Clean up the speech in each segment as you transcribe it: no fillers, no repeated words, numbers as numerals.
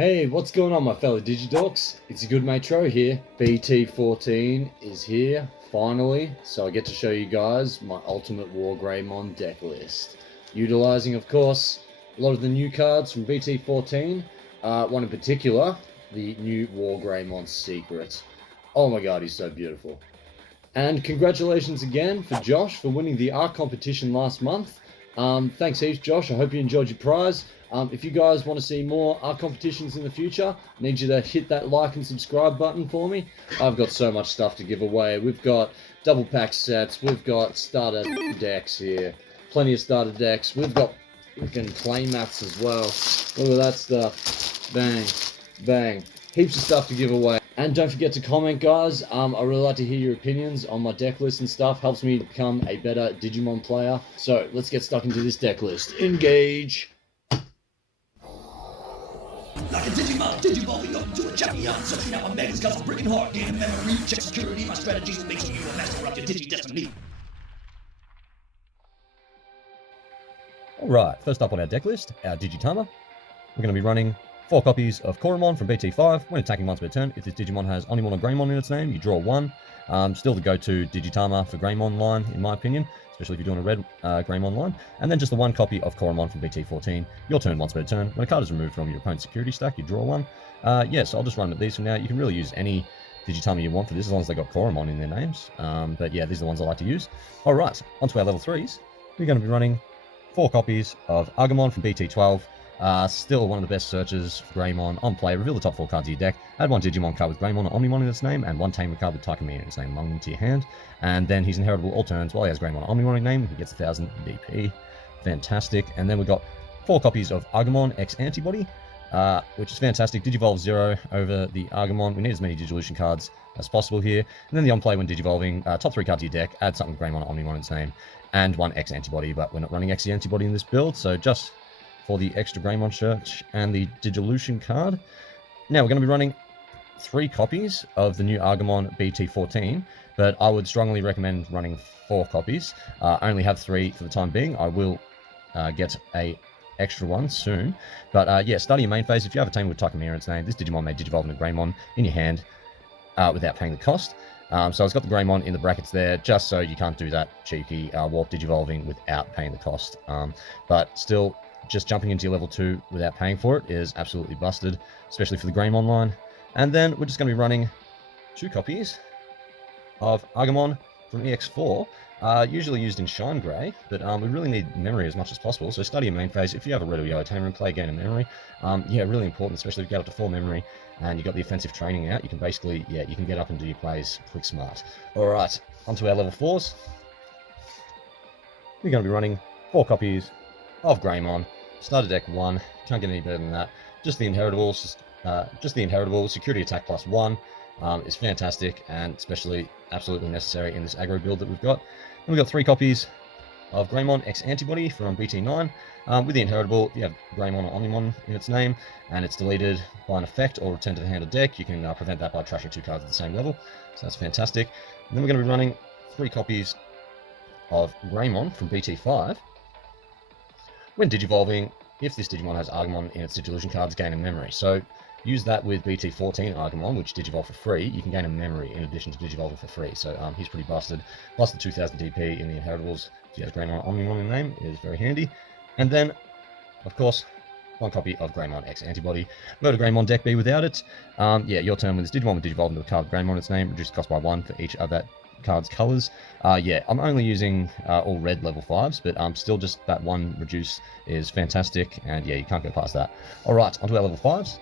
Hey, what's going on, my fellow Digidorks? It's your good mate Tro here. BT-14 is here, finally, so I get to show you guys my ultimate WarGreymon deck list. Utilizing, of course, a lot of the new cards from BT-14, one in particular, the new WarGreymon Secret. Oh my god, he's so beautiful. And congratulations again for Josh for winning the art competition last month. Thanks heaps, Josh. I hope you enjoyed your prize. If you guys want to see more art competitions in the future, I need you to hit that like and subscribe button for me. I've got so much stuff to give away. We've got double pack sets. We've got starter decks here. Plenty of starter decks. We've got freaking play mats as well. Look at that stuff. Bang. Bang. Heaps of stuff to give away. And don't forget to comment, guys. I really like to hear your opinions on my deck list and stuff. Helps me become a better Digimon player. So let's get stuck into this deck list. Engage. Like a Digimon, Digivolving up into a champion. Searching out my megas, cause I'm breaking hard. Gaining memory, check security. My strategies will make sure you a master of your Digi-Destiny. Alright, first up on our deck list, our Digitama. We're going to be running 4 copies of Greymon from BT5. When attacking once per turn, if this Digimon has Omnimon or Greymon in its name, you draw 1. Still the go-to Digitama for Greymon line, in my opinion, especially if you're doing a red Greymon line. And then just the 1 copy of Greymon from BT14. Your turn once per turn. When a card is removed from your opponent's security stack, you draw 1. So I'll just run these from now. You can really use any Digitama you want for this, as long as they got Greymon in their names. But yeah, these are the ones I like to use. Alright, onto our level 3s. We're going to be running 4 copies of Agumon from BT12. Still one of the best searches for Greymon on play. Reveal the top 4 cards of your deck. Add 1 Digimon card with Greymon or Omnimon in its name, and 1 Tamer card with Takumi in its name among them to your hand. And then he's inheritable all turns. While he has Greymon or Omnimon in name, he gets 1000 DP. Fantastic. And then we've got 4 copies of Agumon X Antibody, which is fantastic. Digivolve 0 over the Agumon. We need as many Digivolution cards as possible here. And then the on play when Digivolving, top 3 cards of your deck. Add something with Greymon or Omnimon in its name, and 1 X Antibody, but we're not running X Antibody in this build, so just for the extra Greymon search and the Digivolution card. Now we're going to be running 3 copies of the new Agumon BT14, but I would strongly recommend running 4 copies. I only have 3 for the time being. I will get a extra one soon. But yeah, starting your main phase, if you have a Tamer with Takumi in its name, this Digimon may Digivolve into Greymon in your hand without paying the cost. So it's got the Greymon in the brackets there, just so you can't do that cheeky warp Digivolving without paying the cost. But still, just jumping into your level 2 without paying for it is absolutely busted, especially for the Greymon line. And then we're just going to be running 2 copies of Agumon from EX4, usually used in Shine Grey, but we really need memory as much as possible. So study your main phase. If you have a red or yellow Tamer and play a gain of memory, yeah, really important, especially if you get up to 4 memory and you've got the offensive training out, you can basically, yeah, you can get up and do your plays quick smart. Alright, onto our level 4s. We're going to be running 4 copies of Greymon. Starter deck 1, can't get any better than that. Just the inheritables, security attack +1 is fantastic, and especially absolutely necessary in this aggro build that we've got. And we've got 3 copies of Greymon X Antibody from BT9. With the inheritable, if you have Greymon or Omnimon in its name, and it's deleted by an effect or returned to the hand of deck, you can prevent that by trashing 2 cards at the same level. So that's fantastic. And then we're going to be running 3 copies of Greymon from BT5. When Digivolving, if this Digimon has Agumon in its Digivolution cards, gain a memory. So use that with BT14 Agumon, which Digivolve for free. You can gain a memory in addition to Digivolving for free. So he's pretty busted. Plus the 2000 DP in the inheritables, if he has Greymon or Omnimon in the name, is very handy. And then, of course, 1 copy of Greymon X Antibody. Where would a Greymon deck be without it? Yeah, your turn with this Digimon will Digivolve into a card with Greymon in its name, reduce the cost by 1 for each of that card's colors. Yeah, I'm only using all red level 5s, but still just that 1 reduce is fantastic, and yeah, you can't go past that. Alright, onto our level 5s.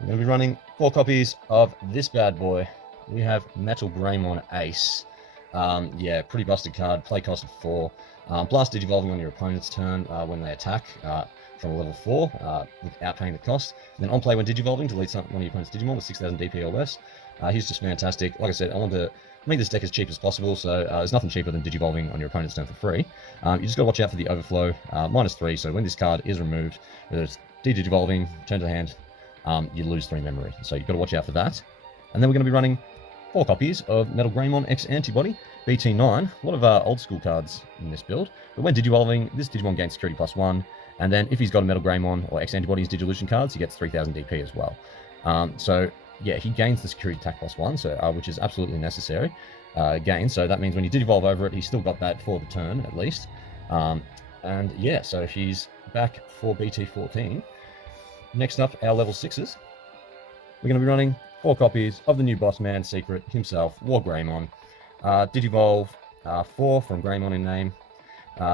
We're going to be running 4 copies of this bad boy. We have Metal Greymon Ace. Yeah, pretty busted card, play cost of 4. Blast Digivolving on your opponent's turn when they attack from a level 4 without paying the cost. And then on play when Digivolving, delete one of your opponent's Digimon with 6000 DP or less. He's just fantastic. Like I said, I want to make this deck as cheap as possible, so there's nothing cheaper than Digivolving on your opponent's turn for free. You just got to watch out for the overflow, -3, so when this card is removed, whether it's Digivolving, turn to the hand, you lose 3 memory. So you've got to watch out for that. And then we're going to be running 4 copies of Metal Greymon X Antibody, BT9. A lot of old school cards in this build. But when Digivolving, this Digimon gains security +1, And then if he's got a Metal Greymon or X Antibodies Digivolution cards, he gets 3000 DP as well. So yeah, he gains the security attack +1, so which is absolutely necessary gain. So that means when you Digivolve over it, he's still got that for the turn at least. And yeah, so he's back for BT-14. Next up, our level 6s. We're going to be running 4 copies of the new boss man secret himself, WarGreymon. Digivolve 4 from Greymon in name.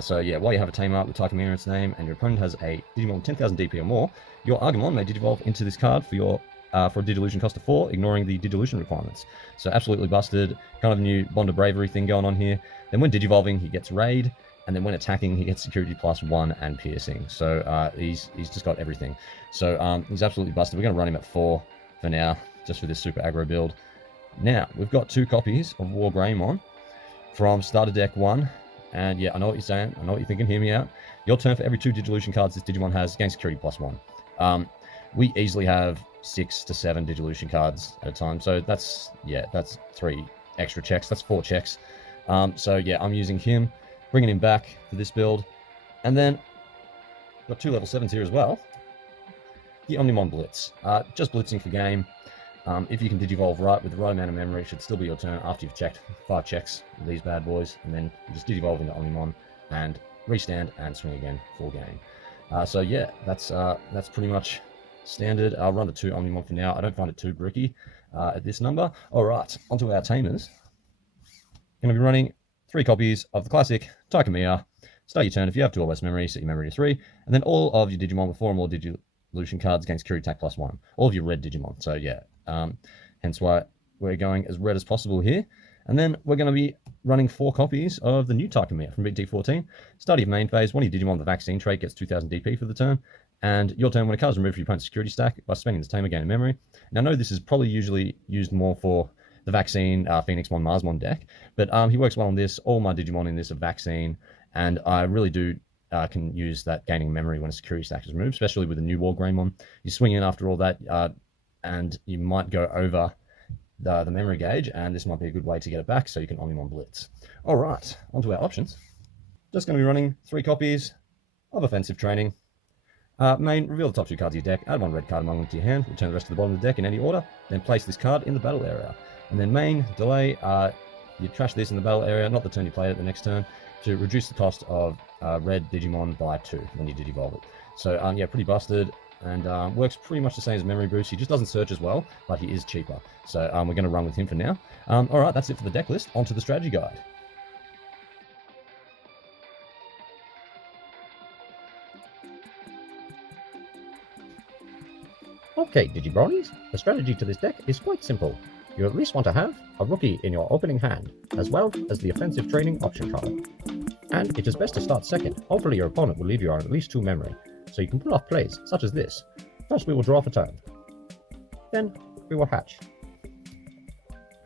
So yeah, while you have a team up with Taikami in its name and your opponent has a Digimon with 10,000 DP or more, your Agumon may Digivolve into this card for your for a Digivolution cost of 4, ignoring the Digivolution requirements. So absolutely busted, kind of new Bond of Bravery thing going on here. Then when Digivolving, he gets Raid, and then when attacking, he gets Security +1 and Piercing. So he's just got everything. So he's absolutely busted. We're going to run him at 4 for now, just for this super aggro build. Now, we've got 2 copies of WarGreymon from Starter Deck 1. And yeah, I know what you're saying. I know what you're thinking. Hear me out. Your turn for every 2 Digivolution cards this Digimon has, gain Security +1. We easily have 6 to 7 Digivolution cards at a time. So that's 3 extra checks. That's 4 checks. So yeah, I'm using him, bringing him back for this build. And then got 2 level 7s here as well. The Omnimon Blitz. Just blitzing for game. If you can Digivolve right with the right amount of memory, it should still be your turn after you've checked 5 checks with these bad boys. And then you just Digivolve into Omnimon and restand and swing again for game. So yeah, that's pretty much standard. I'll run the 2 Omnimon for now. I don't find it too bricky at this number. Alright, onto our tamers. Going to be running 3 copies of the classic Taikamiya. Start your turn if you have 2 or less memory, set your memory to 3, and then all of your Digimon with 4 or more Digivolution cards gain Security Attack +1. All of your red Digimon. So yeah, hence why we're going as red as possible here. And then we're going to be running 4 copies of the new Taikamiya from BT-14. Start your main phase, one of your Digimon with the vaccine trait gets 2000 DP for the turn. And your turn, when a card is removed from your opponent's security stack by spending this tamer, gain a memory. Now, I know this is probably usually used more for the vaccine Phoenixmon Marsmon deck, but he works well on this. All my Digimon in this are vaccine, and I really do can use that gaining memory when a security stack is removed, especially with the new WarGreymon. You swing in after all that, and you might go over the memory gauge, and this might be a good way to get it back so you can Omnimon Blitz. All right, onto our options. Just going to be running 3 copies of Offensive Training. Main, reveal the top 2 cards of your deck, add 1 red card among them to your hand, return the rest to the bottom of the deck in any order, then place this card in the battle area. And then main, delay, you trash this in the battle area, not the turn you play it, the next turn, to reduce the cost of red Digimon by 2 when you Digivolve it. So yeah, pretty busted, and works pretty much the same as Memory Boost. He just doesn't search as well, but he is cheaper. So we're going to run with him for now. Alright, that's it for the deck list. On to the strategy guide. Okay, Digibronies, the strategy to this deck is quite simple. You at least want to have a rookie in your opening hand, as well as the offensive training option card. And it is best to start second. Hopefully your opponent will leave you on at least 2 memory, so you can pull off plays such as this. First we will draw for turn. Then we will hatch.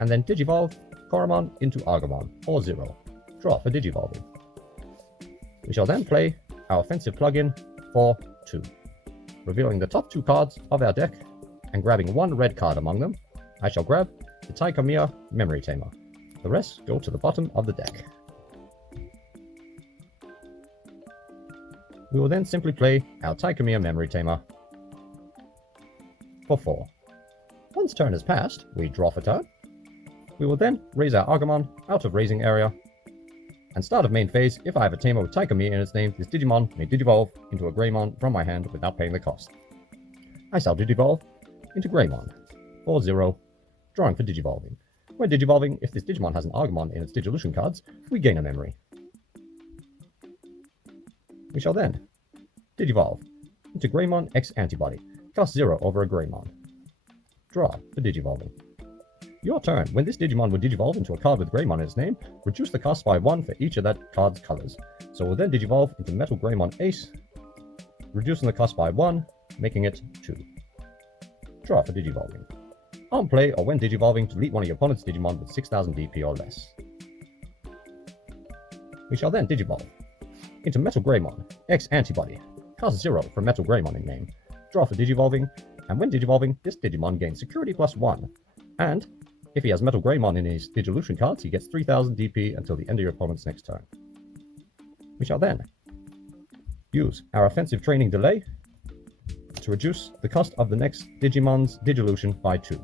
And then Digivolve Koromon into Agumon, 4-0. Draw for Digivolving. We shall then play our offensive plugin, 4-2. Revealing the top 2 cards of our deck, and grabbing 1 red card among them, I shall grab the Taikamiya Memory Tamer. The rest go to the bottom of the deck. We will then simply play our Taikamiya Memory Tamer for 4. Once turn has passed, we draw for turn. We will then raise our Agumon out of raising area. And start of main phase, if I have a tamer with Taikamiya in its name, this Digimon may Digivolve into a Greymon from my hand without paying the cost. I shall Digivolve into Greymon, 4-0, drawing for Digivolving. When Digivolving, if this Digimon has an Agumon in its Digivolution cards, we gain a memory. We shall then Digivolve into Greymon X Antibody, cost 0 over a Greymon. Draw for Digivolving. Your turn. When this Digimon would Digivolve into a card with Greymon in its name, reduce the cost by 1 for each of that card's colors. So we'll then Digivolve into Metal Greymon Ace, reducing the cost by 1, making it 2. Draw for Digivolving. On play or when Digivolving, delete one of your opponent's Digimon with 6000 DP or less. We shall then Digivolve into Metal Greymon X Antibody, cost 0 for Metal Greymon in name. Draw for Digivolving, and when Digivolving, this Digimon gains Security +1, and if he has Metal Greymon in his Digivolution cards, he gets 3000 DP until the end of your opponent's next turn. We shall then use our offensive training delay to reduce the cost of the next Digimon's Digivolution by 2.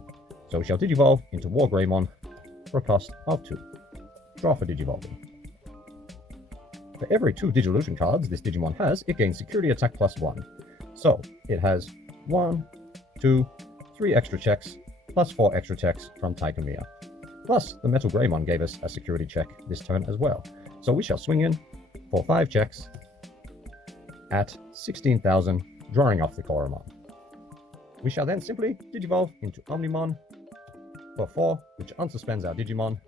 So we shall Digivolve into WarGreymon for a cost of 2. Draw for Digivolving. For every 2 Digivolution cards this Digimon has, it gains Security Attack +1. So it has 1, 2, 3 extra checks, plus 4 extra checks from Taikamiya. Plus, the Metal Greymon gave us a security check this turn as well. So we shall swing in for 5 checks at 16,000, drawing off the Koromon. We shall then simply Digivolve into Omnimon for 4, which unsuspends our Digimon,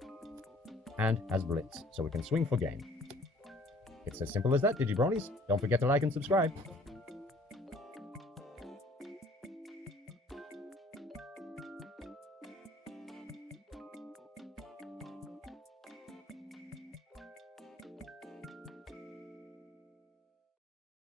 and has Blitz, so we can swing for game. It's as simple as that, Digibronies. Don't forget to like and subscribe.